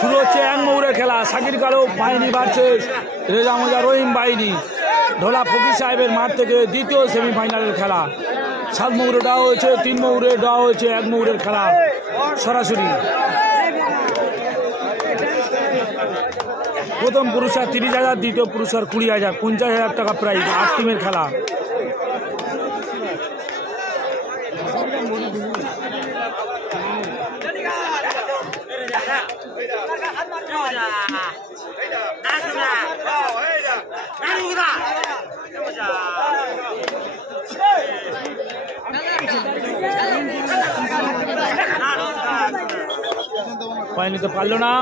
শুরু হচ্ছে এক মৌরের খেলা। শাকির কালো বাহিনী বাড়ছে, রেজা মোজা রহিম বাহিনী। ঢোলা ফকির সাহেবের মাঠ থেকে দ্বিতীয় সেমিফাইনালের খেলা। 7 মৌরে দেওয়া হয়েছে, 3 মৌরে দেওয়া হয়েছে, 1 মৌরের খেলা সরাসরি। প্রথম পুরস্কার 30,000, দ্বিতীয় পুরস্কার 20,000, 50,000 টাকা প্রাইজ। 8 টিমের খেলা। পয়েন্ট নিতে পারল না।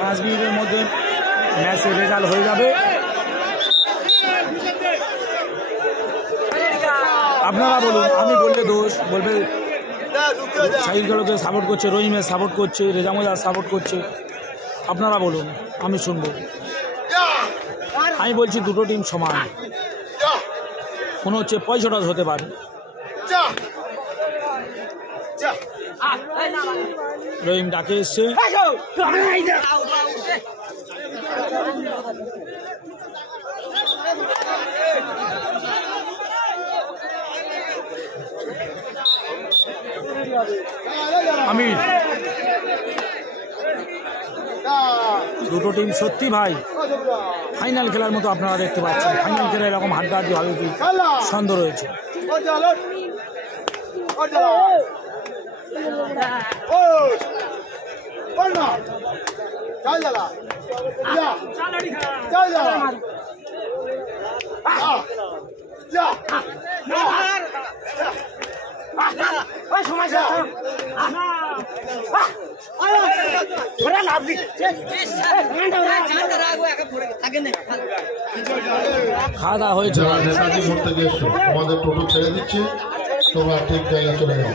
5 মিনিটের মধ্যে ম্যাচের রেজাল্ট হয়ে যাবে। আপনারা বলুন, আমি বললে দোষ বলবে শাকির কালোকে সাপোর্ট করছে, রহিমের সাপোর্ট করছে, রেজা মোজার সাপোর্ট করছে। আপনারা বলুন, আমি শুনবো। আমি বলছি দুটো টিম সমান। মনে হচ্ছে পয়সাটা হতে পারে। রহিম ডাকে এসছে। আমির, দুটো টিম সত্যি ভাই ফাইনাল খেলার মতো আপনারা দেখতে পাচ্ছেন। ফাইনাল খেলা এরকম হাড্ডাহাড্ডি হবে কি সন্দেহ রয়েছে। খাওয়া দাওয়া হয়েছে, নেতাজি মোড় থেকে আমাদের টোটো ছেড়ে দিচ্ছে, তোমরা ঠিক জায়গায় চলে যাও।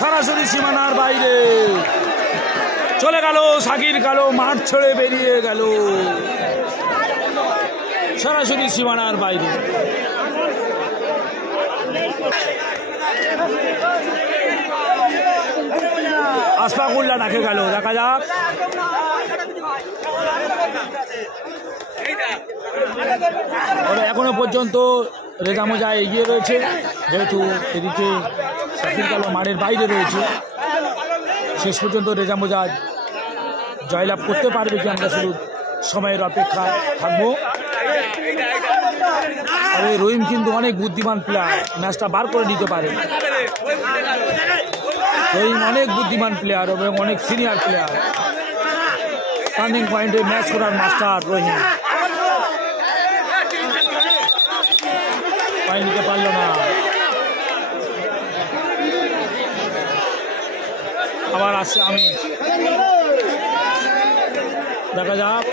সরাসরি সীমানার বাইরে চলে গেল শাকির কালো, মাঠ ছেড়ে বেরিয়ে গেল সরাসরি সীমানার বাইরে। আসফাকুল্লাহ ডাকে গেল, দেখা যাক। এখনো পর্যন্ত রেজা মোজা এগিয়ে রয়েছে, যেহেতু এদিকে শাকির কালো মাঠের বাইরে রয়েছে। শেষ পর্যন্ত রেজা মোজা জয়লাভ করতে পারবে কি আমরা শুধু সময়ের অপেক্ষা থাকবো। তবে রহিম কিন্তু অনেক বুদ্ধিমান প্লেয়ার, ম্যাচটা বার করে নিতে পারে। রহিম অনেক বুদ্ধিমান প্লেয়ার এবং অনেক সিনিয়র প্লেয়ার। টার্নিং পয়েন্টে ম্যাচ করার মাস্টার রহিম। পয়েন্ট নিতে পারল না। আবার আসছে আমি, দেখা যাক।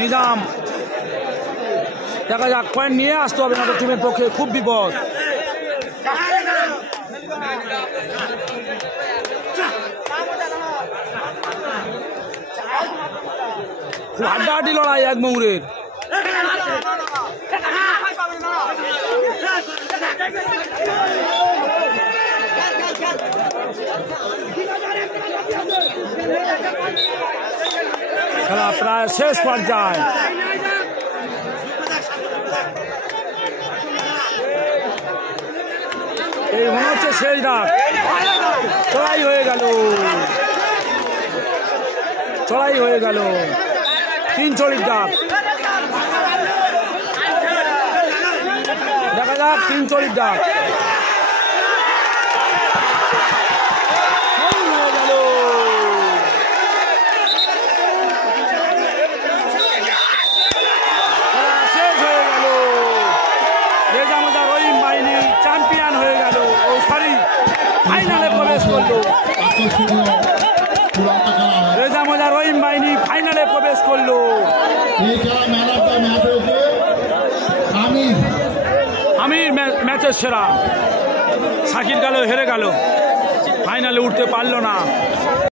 নিজাম, দেখা যাক। পয়েন্ট নিয়ে আসতে হবে, আমাদের টিমের পক্ষে খুব বিপদ। হাড্ডাহাড্ডি লড়াই এক মৌরের। খেলা প্রায় শেষ পর্যায়ে। এই মনে হচ্ছে শেষ রাত। চড়াই হয়ে গেল। 3 চড়ির ডাক, দেখা যাক 3 চড়ির ডাক। শেষ হয়ে গেল। রেজামোজা রহিম বাহিনী চ্যাম্পিয়ন হয়ে গেল। ও সরি, ফাইনালে প্রবেশ করলো। রেজামোজা রহিম বাহিনী ফাইনালে প্রবেশ করলো। আমির ম্যাচের সেরা। শাকির গেল, হেরে গেল, ফাইনালে উঠতে পারলো না।